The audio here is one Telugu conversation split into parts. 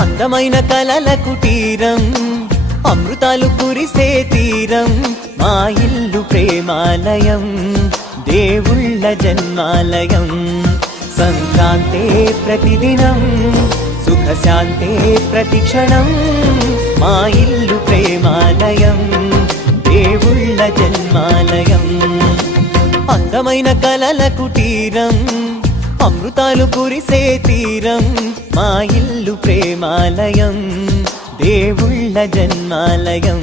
అందమైన కలల కుటీరం, అమృతాలు కురిసే తీరం, మా ఇల్లు ప్రేమాలయం, దేవుళ్ళ జన్మాలయం. సంక్రాంతే ప్రతిదినం, సుఖశాంతే ప్రతిక్షణం, మా ఇల్లు ప్రేమాలయం, దేవుళ్ళ జన్మాలయం. అందమైన కలల కుటీరం, అమృతాలు కురిసే తీరం, మా ఇల్లు ప్రేమాలయం, దేవుళ్ళ జన్మాలయం.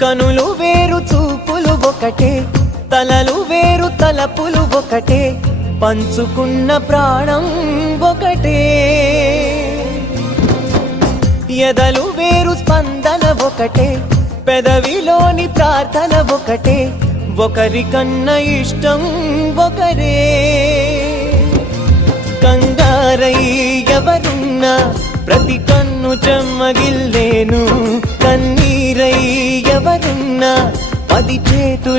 కనులు వేరు చూపులు ఒకటే, తలలు వేరు తలపులు ఒకటే, పంచుకున్న ప్రాణం ఒకటే. ఎదలు వేరు స్పందన ఒకటే, పెదవిలోని ప్రార్థన ఒకటే, ఒకరికన్నా ఇష్టం ఒకరే. కంగారై ఎవరున్నా ప్రతి కన్ను చెమ్మగిల్లేను, కన్నీరై ఎవరున్నా 10 చేతులు